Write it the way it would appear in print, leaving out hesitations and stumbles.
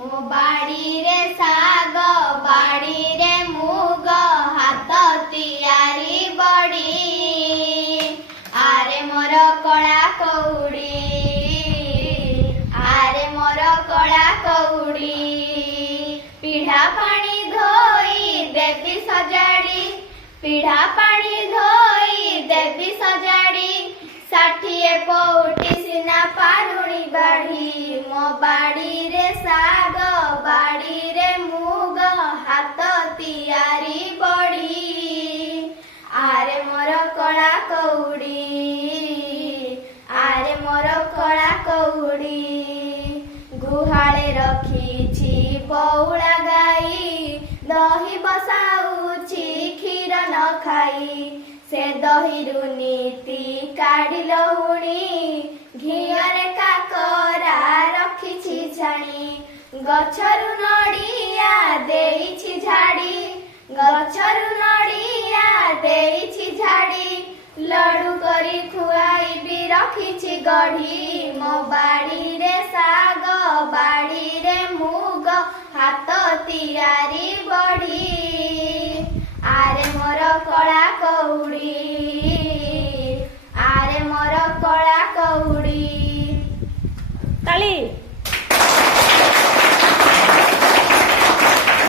ମୋ ବାଡ଼ିରେ ଶାଗ ବାଡ଼ିରେ ମୁଗ ହାତ ତିଆରି ବଡ଼ି ଆରେ ମୋର କଳା କଉଡ଼ି ଆରେ ମୋର କଳା କଉଡ଼ି ପିଢ଼ା ପାଣି ଧୋଇ ଦେବି ସଜାଡ଼ି ପିଢ଼ା ପାଣି ଧୋଇ ଦେବି ସଜାଡ଼ି 60 ପଉଟି ସିନା ପାରୁଣି ବାଢ଼ି ମୋ ବାଡ଼ିରେ ଶାଗ ବାଡ଼ିରେ ମୁଗ ହାତ ତିଆରି ବଡ଼ି ଆରେ ମୋର କଳା କଉଡ଼ି ଆରେ ମୋର କଳା କଉଡ଼ି ଗୁହାଳେ ରଖିଛି ବଉଳା ଗାଈ ଦହି ବସାଉଛି କ୍ଷୀର ନ ଖାଇ ସେ ଦହିରୁ ନୀତି କାଢ଼ିଲ ହୁଣି ଘିଅରେ କାକରା ରଖିଛି ଛାଣି ଗଛରୁ ନଡ଼ିଆ ଦେଇଛି ଝାଡ଼ି ଗଛରୁ ନଡ଼ିଆ ଦେଇଛି ଝାଡ଼ି ଲଡ଼ୁ କରି ଖୁଆଇବି ରଖିଛି ଗଢ଼ି ମୋ ବାଡ଼ିରେ ଶାଗ ବାଡ଼ିରେ ମୁଗ ହାତ ତିଆରି ବଡ଼ି।